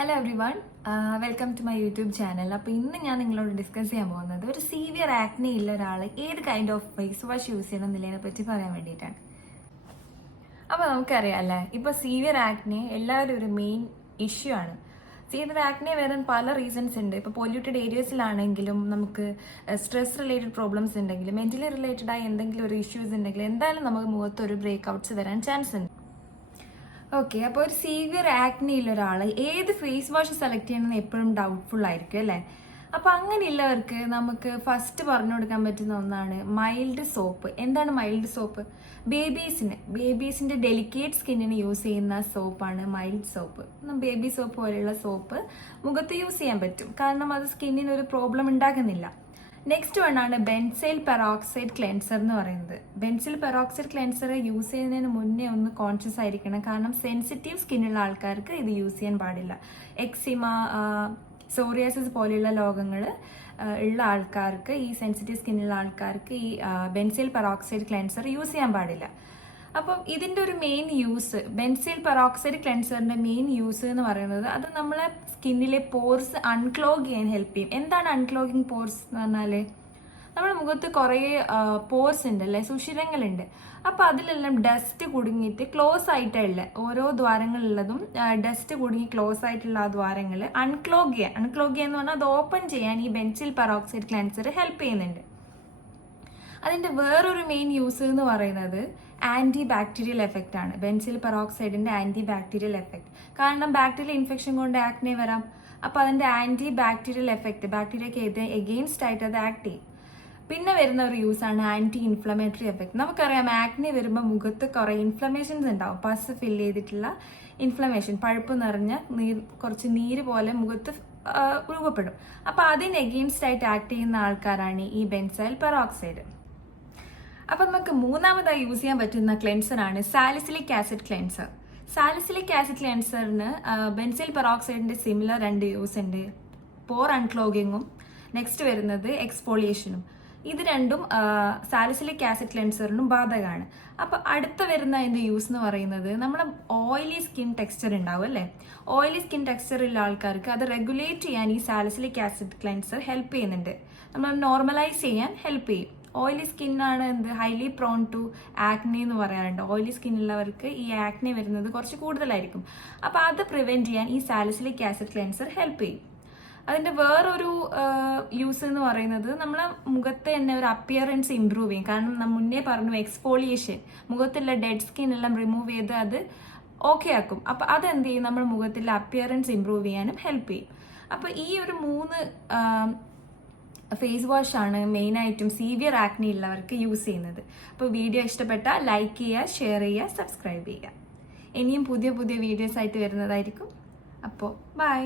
Hello everyone, welcome to my YouTube channel. അപ്പോൾ ഇന്ന് ഞാൻ നിങ്ങളോട് ഡിസ്കസ് ചെയ്യാൻ പോകുന്നത് ഒരു സീവിയർ ആക്നെ ഉള്ള ഒരാൾ ഏത് kind of face wash use ചെയ്യണം എന്നുള്ളതിനെ പറ്റി പറയാൻ വേണ്ടിയിട്ടാണ്. അപ്പോൾ നമുക്കറിയാം അല്ലേ, ഇപ്പോൾ സീവിയർ ആക്നെ എല്ലാവരും ഒരു മെയിൻ ഇഷ്യൂ ആണ്. സീവിയർ ആക്നെ വരാൻ പല റീസൺസ് ഉണ്ട്. ഇപ്പോൾ പൊല്യൂട്ടഡ് ഏരിയസിലാണെങ്കിലും നമുക്ക് സ്ട്രെസ് റിലേറ്റഡ് പ്രോബ്ലംസ് ഉണ്ടെങ്കിലും മെന്റലി റിലേറ്റഡ് ആയി എന്തെങ്കിലും ഒരു ഇഷ്യൂസ് ഉണ്ടെങ്കിൽ എന്തായാലും നമുക്ക് മുഖത്ത് ഒരു ബ്രേക്ക് ഔട്ട്സ് വരാൻ ചാൻസ് ഉണ്ട്. ഓക്കെ, അപ്പോൾ ഒരു സീവിയർ ആക്നെയുള്ള ഒരാൾ ഏത് ഫേസ് വാഷ് സെലക്ട് ചെയ്യണമെന്ന് എപ്പോഴും ഡൗട്ട്ഫുൾ ആയിരിക്കും അല്ലേ. അപ്പോൾ അങ്ങനെയുള്ളവർക്ക് നമുക്ക് ഫസ്റ്റ് പറഞ്ഞു കൊടുക്കാൻ പറ്റുന്ന ഒന്നാണ് മൈൽഡ് സോപ്പ്. എന്താണ് മൈൽഡ് സോപ്പ്? ബേബീസിന്റെ ഡെലിക്കേറ്റ് സ്കിന്നിന് യൂസ് ചെയ്യുന്ന സോപ്പാണ് മൈൽഡ് സോപ്പ്. ബേബി സോപ്പ് പോലെയുള്ള സോപ്പ് മുഖത്ത് യൂസ് ചെയ്യാൻ പറ്റും, കാരണം അത് സ്കിന്നിന് ഒരു പ്രോബ്ലം ഉണ്ടാക്കുന്നില്ല. നെക്സ്റ്റ് വണ്ണാണ് ബെൻസൈൽ പെറോക്സൈഡ് ക്ലെൻസർ എന്ന് പറയുന്നത്. ബെൻസൈൽ പെറോക്സൈഡ് ക്ലെൻസർ യൂസ് ചെയ്യുന്നതിന് മുന്നേ ഒന്ന് കോൺഷ്യസ് ആയിരിക്കണം, കാരണം സെൻസിറ്റീവ് സ്കിന്നുള്ള ആൾക്കാർക്ക് ഇത് യൂസ് ചെയ്യാൻ പാടില്ല. എക്സിമ, സോറിയാസിസ് പോലെയുള്ള രോഗങ്ങൾ ഉള്ള ആൾക്കാർക്ക്, ഈ സെൻസിറ്റീവ് സ്കിന്നുള്ള ആൾക്കാർക്ക് ഈ ബെൻസൈൽ പെറോക്സൈഡ് ക്ലെൻസർ യൂസ് ചെയ്യാൻ പാടില്ല. അപ്പം ഇതിന്റെ ഒരു മെയിൻ യൂസ്, ബെൻസൈൽ പെറോക്സൈഡ് ക്ലെൻസറിന്റെ മെയിൻ യൂസ് എന്ന് പറയുന്നത് അത് നമ്മളെ സ്കിന്നിലെ പോർസ് അൺക്ലോഗ് ചെയ്യാൻ ഹെൽപ്പ് ചെയ്യും. എന്താണ് അൺക്ലോഗിങ് പോർസ് എന്ന് പറഞ്ഞാല്, നമ്മുടെ മുഖത്ത് കുറേ പോർസ് ഉണ്ട് അല്ലെ, സുഷിരങ്ങളുണ്ട്. അപ്പൊ അതിലെല്ലാം ഡസ്റ്റ് കുടുങ്ങിയിട്ട് ക്ലോസ് ആയിട്ടുള്ള ഓരോ ദ്വാരങ്ങളുള്ളതും ഡസ്റ്റ് കുടുങ്ങി ക്ലോസ് ആയിട്ടുള്ള ആ ദ്വാരങ്ങൾ അൺക്ലോഗ് ചെയ്യാന്ന് പറഞ്ഞാൽ അത് ഓപ്പൺ ചെയ്യാൻ ഈ ബെൻസൈൽ പെറോക്സൈഡ് ക്ലെൻസർ ഹെൽപ്പ് ചെയ്യുന്നുണ്ട്. അതിന്റെ വേറൊരു മെയിൻ യൂസ് എന്ന് പറയുന്നത് ആന്റി ബാക്ടീരിയൽ എഫക്റ്റ് ആണ്. ബെൻസൈൽ പെറോക്സൈഡിന്റെ ആന്റി ബാക്ടീരിയൽ എഫക്റ്റ്, കാരണം ബാക്ടീരിയൽ ഇൻഫെക്ഷൻ കൊണ്ട് ആക്നെ വരാം. അപ്പൊ അതിന്റെ ആന്റി ബാക്ടീരിയൽ എഫക്റ്റ്, ബാക്ടീരിയക്ക് എഗെയിൻസ്റ്റ് ആയിട്ട് അത് ആക്ട് ചെയ്യും. പിന്നെ വരുന്ന ഒരു യൂസ് ആണ് ആന്റി ഇൻഫ്ലമേറ്ററി എഫക്റ്റ്. നമുക്കറിയാം ആക്നെ വരുമ്പോൾ മുഖത്ത് കുറെ ഇൻഫ്ലമേഷൻസ് ഉണ്ടാവും, പസ് ഫില്ല് ചെയ്തിട്ടുള്ള ഇൻഫ്ലമേഷൻ, പഴുപ്പ് നിറഞ്ഞ കുറച്ച് നീര് പോലെ മുഖത്ത് രൂപപ്പെടും. അപ്പൊ അതിന് എഗെയിൻസ്റ്റ് ആയിട്ട് ആക്ട് ചെയ്യുന്ന ആൾക്കാരാണ് ഈ ബെൻസൈൽ പെറോക്സൈഡ്. അപ്പൊ നമുക്ക് മൂന്നാമതായി യൂസ് ചെയ്യാൻ പറ്റുന്ന ക്ലെൻസർ ആണ് salicylic acid cleanser. Salicylic acid ക്ലെൻസറിന് ബെൻസൈൽ പെറോക്സൈഡിന്റെ സിമിലർ രണ്ട് യൂസ് ഉണ്ട്, പോർ അൺക്ലോഗിങ്ങും നെക്സ്റ്റ് വരുന്നത് എക്സ്ഫോളിയേഷനും. ഇത് രണ്ടും സാലിസിലിക് ആസിഡ് ക്ലെൻസറിനും ബാധകമാണ്. അപ്പൊ അടുത്ത വരുന്ന അതിന്റെ യൂസ് എന്ന് പറയുന്നത്, നമ്മുടെ ഓയിലി സ്കിൻ ടെക്സ്ചർ ഉണ്ടാവും അല്ലെ, ഓയിലി സ്കിൻ ടെക്സ്ചർ ഉള്ള ആൾക്കാർക്ക് അത് റെഗുലേറ്റ് ചെയ്യാൻ ഈ സാലിസിലിക് ആസിഡ് ക്ലെൻസർ ഹെൽപ്പ് ചെയ്യുന്നുണ്ട്, നമ്മൾ നോർമലൈസ് ചെയ്യാൻ ഹെൽപ്പ് ചെയ്യും. ഓയിലി സ്കിന്നാണ് ഹൈലി പ്രോൺ ടു ആക്നെ എന്ന് പറയാറുണ്ട്. ഓയിലി സ്കിന്നുള്ളവർക്ക് ഈ ആക്നെ വരുന്നത് കുറച്ച് കൂടുതലായിരിക്കും. അപ്പൊ അത് പ്രിവെന്റ് ചെയ്യാൻ ഈ സാലിസിലിക് ആസിഡ് ക്ലെൻസർ ഹെൽപ്പ് ചെയ്യും. അതിന്റെ വേറൊരു യൂസ് എന്ന് പറയുന്നത് നമ്മളെ മുഖത്തെ തന്നെ ഒരു അപ്പിയറൻസ് ഇംപ്രൂവ് ചെയ്യും, കാരണം മുന്നേ പറഞ്ഞു എക്സ്ഫോളിയേഷൻ, മുഖത്തുള്ള ഡെഡ് സ്കിൻ എല്ലാം റിമൂവ് ചെയ്ത് അത് ഓക്കെ ആക്കും. അപ്പൊ അതെന്ത് ചെയ്യും, നമ്മുടെ മുഖത്തിലെ അപ്പിയറൻസ് ഇംപ്രൂവ് ചെയ്യാനും ഹെൽപ്പ് ചെയ്യും. അപ്പൊ ഈ ഒരു 3 ഫേസ് വാഷ് ആണ് മെയിനായിട്ടും സീവിയർ ആക്നെ ഉള്ളവർക്ക് യൂസ് ചെയ്യുന്നത്. അപ്പോൾ വീഡിയോ ഇഷ്ടപ്പെട്ടാൽ ലൈക്ക് ചെയ്യുക, ഷെയർ ചെയ്യുക, സബ്സ്ക്രൈബ് ചെയ്യുക. ഇനിയും പുതിയ പുതിയ വീഡിയോസ് ആയിട്ട് വരുന്നതായിരിക്കും. അപ്പോൾ ബൈ.